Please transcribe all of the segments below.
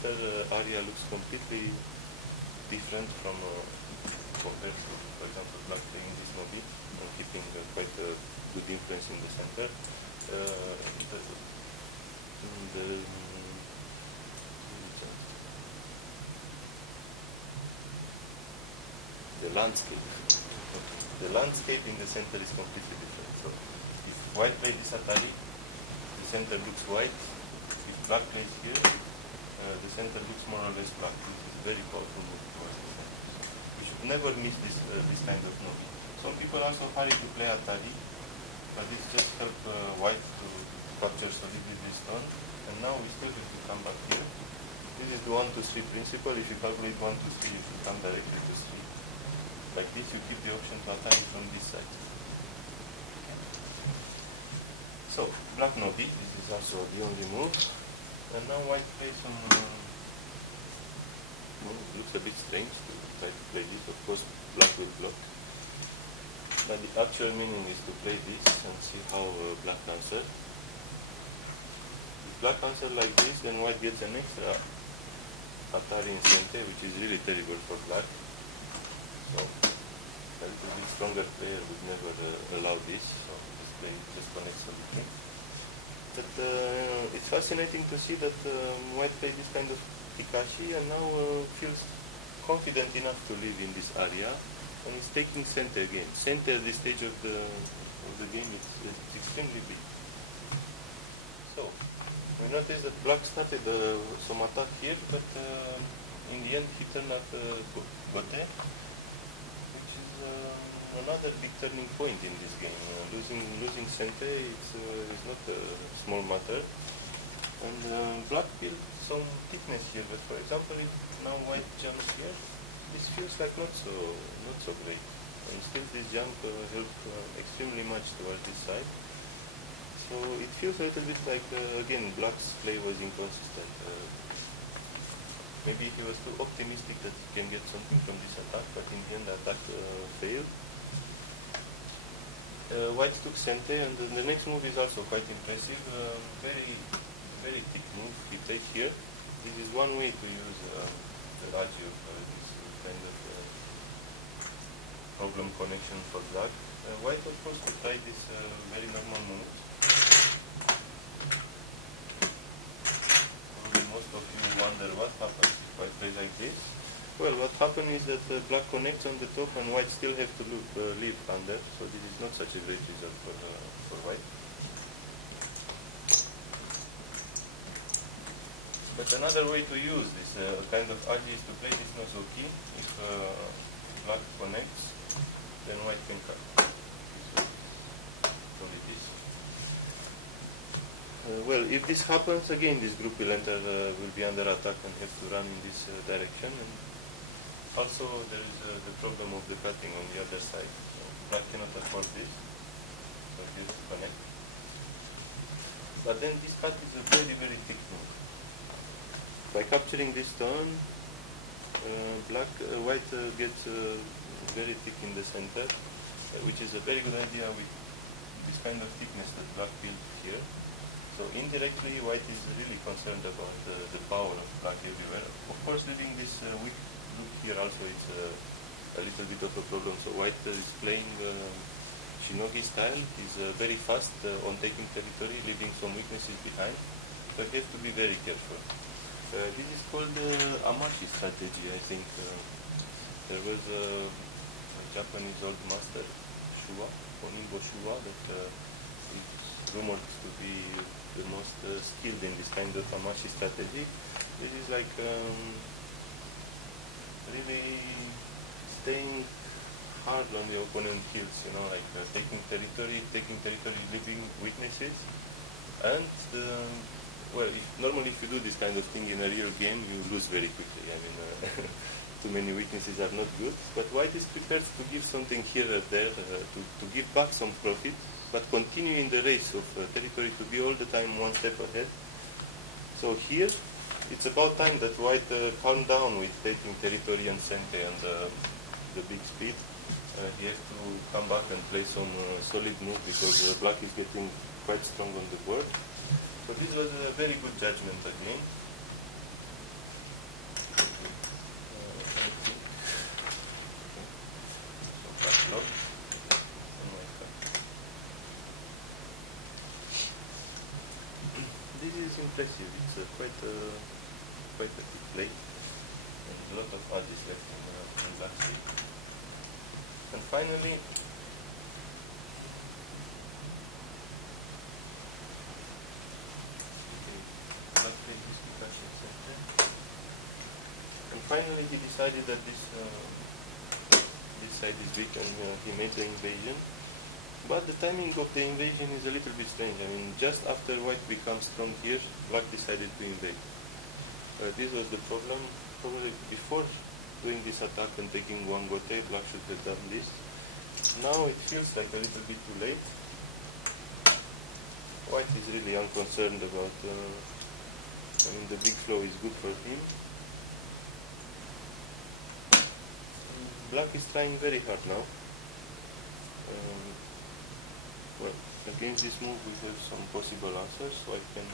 center area looks completely different from compared to, for example, black playing this movie and keeping quite a good influence in the center. The landscape. The landscape in the center is completely different. So if white plays this Atari, the center looks white. If black plays here, the center looks more or less black. This is a very powerful move towards the center. You should never miss this kind of move. Some people also hurry to play Atari, but this just helps white to capture solidly this stone. And now we still have to come back here. This is the 1-2-3 principle. If you calculate 1-2-3, you should come directly to 3. Like this, you keep the option to Atari from this side. So, black no beat. This is also the only move. And now white plays some move. Looks a bit strange to try to play this. Of course, black will block. But the actual meaning is to play this and see how black answers. If black answers like this, then white gets an extra Atari in center, which is really terrible for black. So a little bit stronger player would never allow this. So this play just connects a little. But it's fascinating to see that white plays this kind of Pikashi and now feels confident enough to live in this area. And he's taking center again. Center at this stage of the game it's extremely big. So we notice that black started some attack here, but in the end he turned out Gote, which is another big turning point in this game. Losing center is not a small matter. And black built some thickness here, but for example, if now white jumps here, this feels like not so great. And still this jump helped extremely much towards this side. So it feels a little bit like, again, black's play was inconsistent. Maybe he was too optimistic that he can get something from this attack, but in the end the attack failed. White took center, and the next move is also quite impressive. Very thick move he plays here. This is one way to use the Raggi of this kind of problem connection for black. White, of course, to try this very normal move. Most of you wonder what happens if white plays like this. Well, what happens is that black connects on the top and white still have to leave under, so this is not such a great result for white. But another way to use this kind of Agi is to play this Nozoki. If black connects, then white can cut. So it is. Well, if this happens, again this group will be under attack and have to run in this direction. And also there is the problem of the cutting on the other side. So black cannot afford this, so he has to connect. But then this cut is a very thick move. By capturing this stone, white gets very thick in the center, which is a very good idea with this kind of thickness that black built here. So indirectly, white is really concerned about the power of black everywhere. Of course, leaving this weak loop here also is a little bit of a problem. So white is playing Shinogi style. He's very fast on taking territory, leaving some weaknesses behind. So he has to be very careful. This is called Amashi strategy, I think. There was a Japanese old master, Shuwa, Onimbo Shuwa, that is rumored to be the most skilled in this kind of Amashi strategy. This is like really staying hard on the opponent kills, like taking territory, leaving weaknesses. And well, normally if you do this kind of thing in a real game, you lose very quickly. I mean, too many weaknesses are not good. But white is prepared to give something here or there, to give back some profit, but continue in the race of territory to be all the time one step ahead. So here, it's about time that white calm down with taking territory and center and the big speed. He has to come back and play some solid move because black is getting quite strong on the board. So this was a very good judgment again. is impressive. It's quite a thick plate, and a lot of edges left in black stick. And finally, black plate is percussion center. And finally, he decided that this side is weak, and he made the invasion. But the timing of the invasion is a little bit strange. I mean, just after white becomes strong here, black decided to invade. This was the problem. Probably before doing this attack and taking one gote, black should have done this. Now it feels like a little bit too late. White is really unconcerned about, I mean, the big flow is good for him. Black is trying very hard now. Well, against this move we have some possible answers, so I can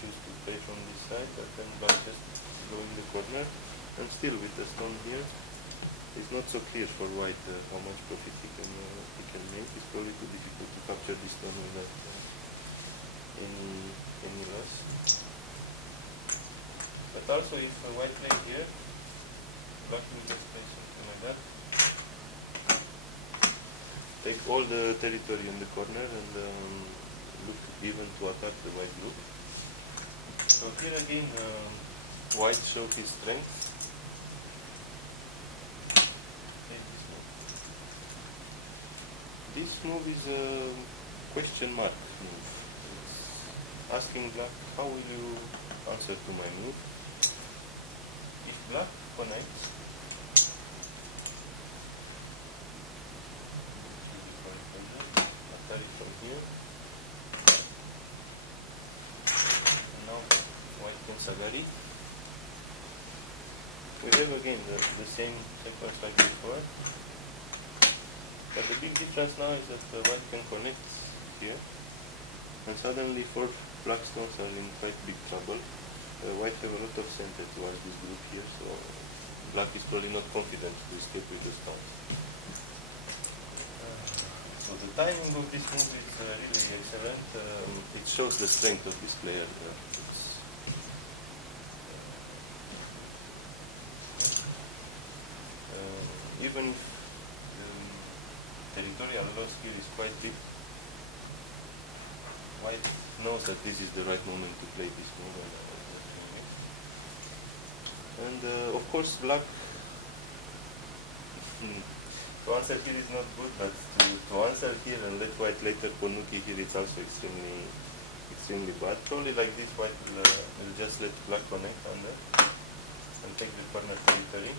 choose to play from this side, but then black just go in the corner, and still with the stone here, it's not so clear for white how much profit he can make. It's probably too difficult to capture this stone without any loss. But also if white plays here, black will just play something like that. Take all the territory in the corner and look even to attack the white group. So here again, white showed his strength. This move is a question mark move. It's asking black, how will you answer to my move? If black connects, from here, and now white can sagari. We have again the same sequence like before, but the big difference now is that white can connect here, and suddenly 4 black stones are in quite big trouble. White have a lot of center towards this group here, so black is probably not confident to escape with the stone. So the timing of this move is really excellent. It shows the strength of this player. Even if the territorial loss here is quite big, white knows that this is the right moment to play this move. And of course black, to answer here is not good, but to answer here and let white later Ponuki here, it's also extremely bad. Probably like this, white will just let black connect under and take the corner territory.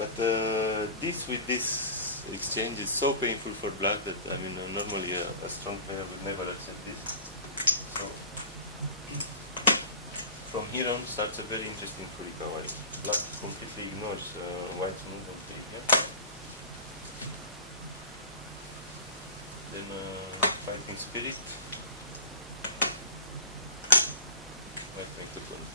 But with this exchange is so painful for black that, I mean, normally a strong player would never accept this. So from here on starts a very interesting furikawari. Black completely ignores white's move and plays here. Then fighting spirit. White make the point.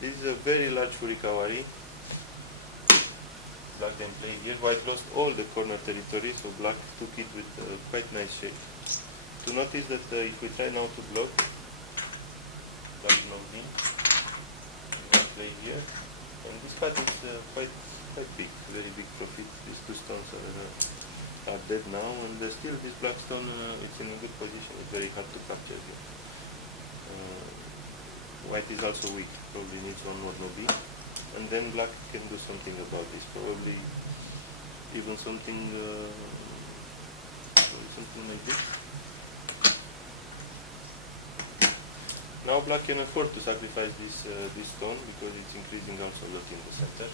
This is a very large furikawari. Black then played here. White lost all the corner territory, so black took it with quite nice shape. To notice that if we try now to block, black blocked in. Play here, and this cut is quite big, very big profit. These 2 stones are dead now, and still this black stone it's in a good position. It's very hard to capture here. White is also weak, probably needs one more nobi, and then black can do something about this. Probably even something like this. Now black can afford to sacrifice this stone because it's increasing also a lot in the center.